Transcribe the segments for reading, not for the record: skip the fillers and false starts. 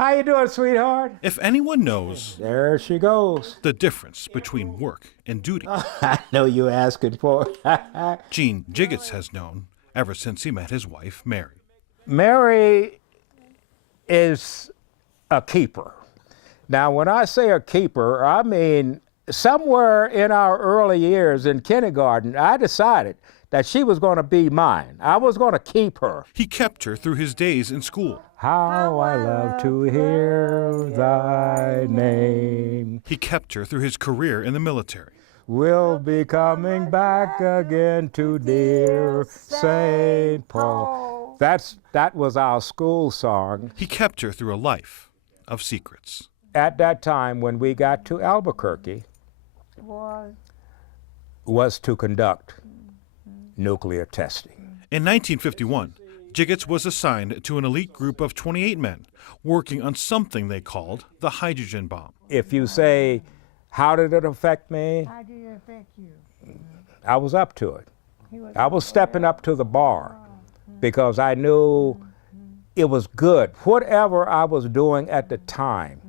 How you doing, sweetheart? If anyone knows There she goes. the difference between work and duty, I know you asking for it. Gene Jiggets has known ever since he met his wife, Mary. Mary is a keeper. Now, when I say a keeper, I mean somewhere in our early years in kindergarten, I decided that she was going to be mine. I was going to keep her. He kept her through his days in school. How I love to hear thy name. He kept her through his career in the military. We'll be coming back again to dear St. Paul. That was our school song. He kept her through a life of secrets. At that time, when we got to Albuquerque, was to conduct nuclear testing. In 1951, Jiggets was assigned to an elite group of 28 men working on something they called the hydrogen bomb. If you say, how did it affect me? How did it affect you? I was up to it. I was stepping up to the bar because I knew it was good. Whatever I was doing at the time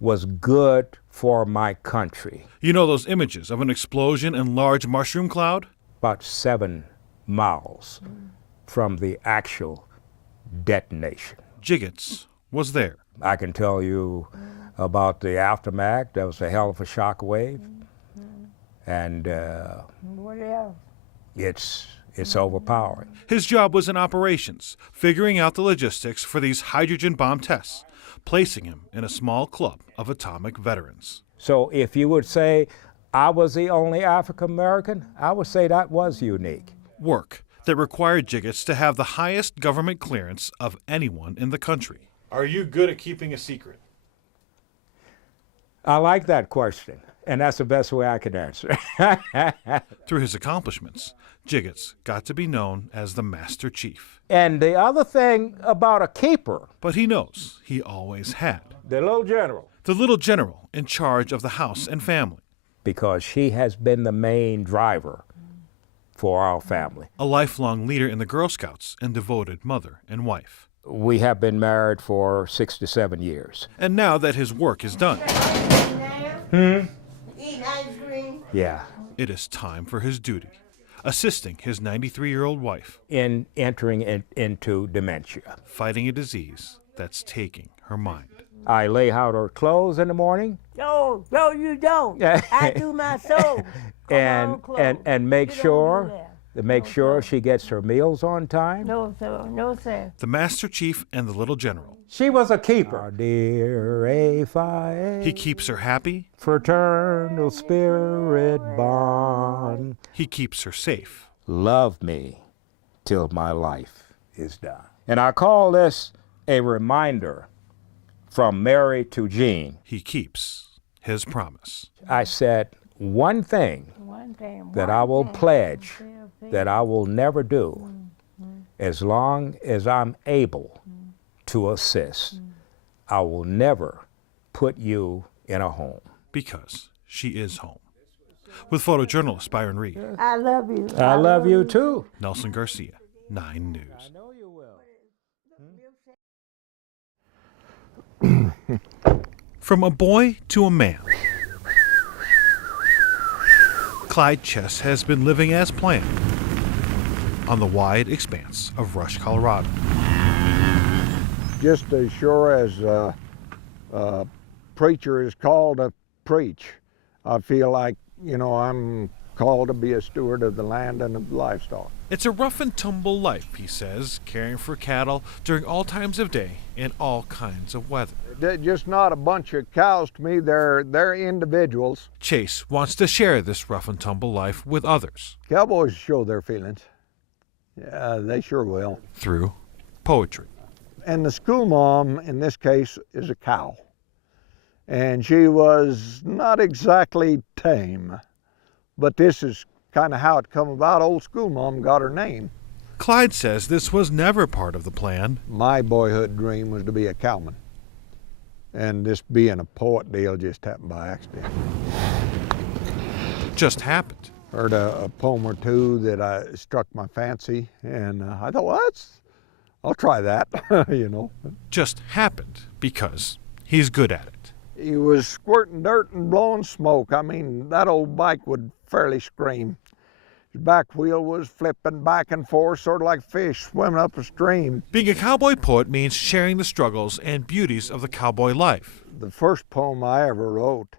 was good for my country. You know those images of an explosion and large mushroom cloud? About 7 miles from the actual detonation. Jiggets was there. I can tell you about the aftermath. That was a hell of a shock wave. And What else? it's overpowering. His job was in operations, figuring out the logistics for these hydrogen bomb tests, placing him in a small club of atomic veterans. So if you would say I was the only African American, I would say that was unique. Work that required Jiggets to have the highest government clearance of anyone in the country. Are you good at keeping a secret? I like that question, and that's the best way I can answer. Through his accomplishments, Jiggets got to be known as the Master Chief. And the other thing about a keeper, But he knows he always had the little general, the little general in charge of the house and family. because she has been the main driver for our family. A lifelong leader in the Girl Scouts and devoted mother and wife. We have been married for 67 years. And now that his work is done, Eating ice cream. Yeah. it is time for his duty, assisting his 93-year-old wife, In entering into dementia. fighting a disease that's taking her mind. I lay out her clothes in the morning No, you don't. I do my soul. and make You don't do sure that. she gets her meals on time. No, sir. No, sir. The Master Chief and the little general. She was a keeper. Our dear A5 He keeps her happy. fraternal spirit bond. He keeps her safe. Love me till my life is done. And I call this a reminder from Mary to Gene. He keeps his promise. I said one thing One thing. that I will pledge that I will never do as long as I'm able to assist. I will never put you in a home. Because she is home. With photojournalist Byron Reed, I love you. I love you too. Nelson Garcia, 9 News. know you will. From a boy to a man, Clyde Chess has been living as planned on the wide expanse of Rush, Colorado. Just as sure as a preacher is called to preach, I feel like, I'm called to be a steward of the land and of the livestock. It's a rough and tumble life, he says, caring for cattle during all times of day in all kinds of weather. They're just not a bunch of cows to me, they're individuals. Chase wants to share this rough and tumble life with others Cowboys show their feelings. Yeah, they sure will. through poetry. And the school mom, in this case, is a cow. And she was not exactly tame, but this is kind of how it come about. Old school mom got her name. Clyde says this was never part of the plan. My boyhood dream was to be a cowman. And this being a poet deal just happened by accident. Just happened. Heard a poem or two that struck my fancy, and I thought, well, I'll try that, you know. Just happened because he's good at it. He was squirting dirt and blowing smoke. I mean, that old bike would fairly scream. His back wheel was flipping back and forth, sort of like fish swimming up a stream. Being a cowboy poet means sharing the struggles and beauties of the cowboy life. The first poem I ever wrote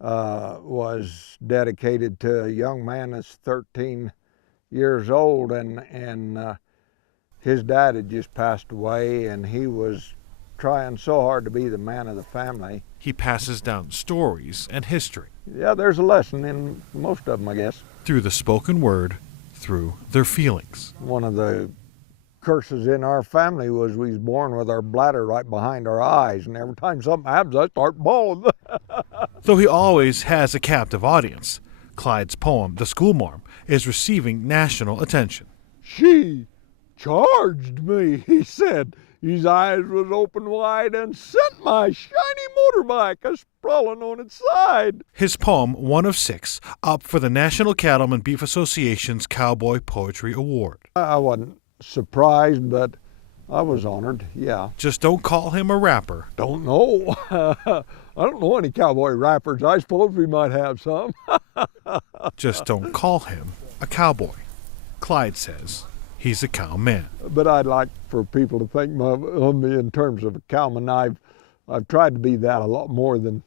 was dedicated to a young man that's 13 years old, and his dad had just passed away, and he was trying so hard to be the man of the family. He passes down stories and history. Yeah, there's a lesson in most of them, I guess. Through the spoken word, through their feelings. One of the curses in our family was we was born with our bladder right behind our eyes, and every time something happens, I start bawling. Though he always has a captive audience, Clyde's poem, The Schoolmarm, is receiving national attention. She charged me, he said. His eyes was open wide and sent my shiny motorbike a-sprawling on its side. His poem, one of 6, up for the National Cattlemen Beef Association's Cowboy Poetry Award. I wasn't surprised, but I was honored, yeah. Just don't call him a rapper. Don't know. I don't know any cowboy rappers. I suppose we might have some. Just don't call him a cowboy. Clyde says he's a cowman. But I'd like for people to think of me in terms of a cowman. I've tried to be that a lot more than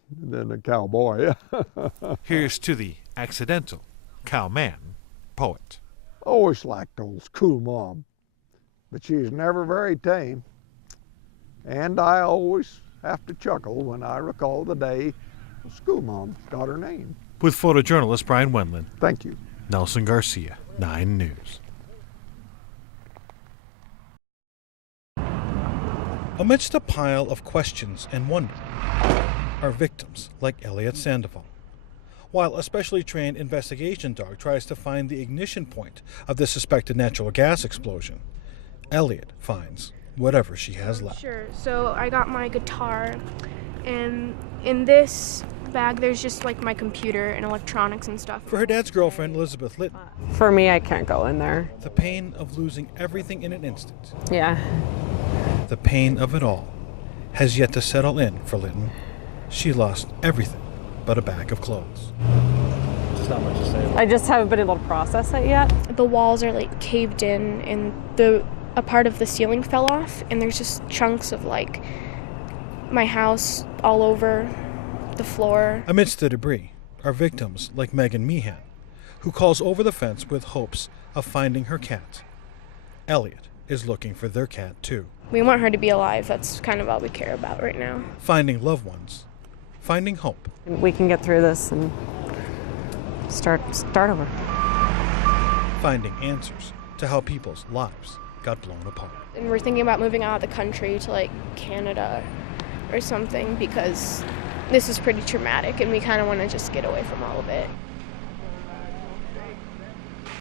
a cowboy. Here's to the accidental cowman poet. Always liked old school mom, but she's never very tame. And I always have to chuckle when I recall the day school mom got her name. With photojournalist Brian Wendland. Thank you. Nelson Garcia, 9 News. Amidst a pile of questions and wonder are victims like Elliot Sandoval. While a specially trained investigation dog tries to find the ignition point of the suspected natural gas explosion, Elliot finds whatever she has left. Sure. So I got my guitar, and in this bag there's just like my computer and electronics and stuff. For her dad's girlfriend, Elizabeth Litton, For me, I can't go in there. the pain of losing everything in an instant, Yeah. the pain of it all, has yet to settle in for Litton. She lost everything but a bag of clothes. I just haven't been able to process it yet. The walls are like caved in, and a part of the ceiling fell off, and there's just chunks of like my house all over the floor. Amidst the debris are victims like Megan Meehan, who calls over the fence with hopes of finding her cat. Elliot is looking for their cat too. We want her to be alive. That's kind of all we care about right now. Finding loved ones, finding hope. We can get through this and start over. Finding answers to how people's lives got blown apart. And we're thinking about moving out of the country to like Canada or something, because this is pretty traumatic and we kind of want to just get away from all of it.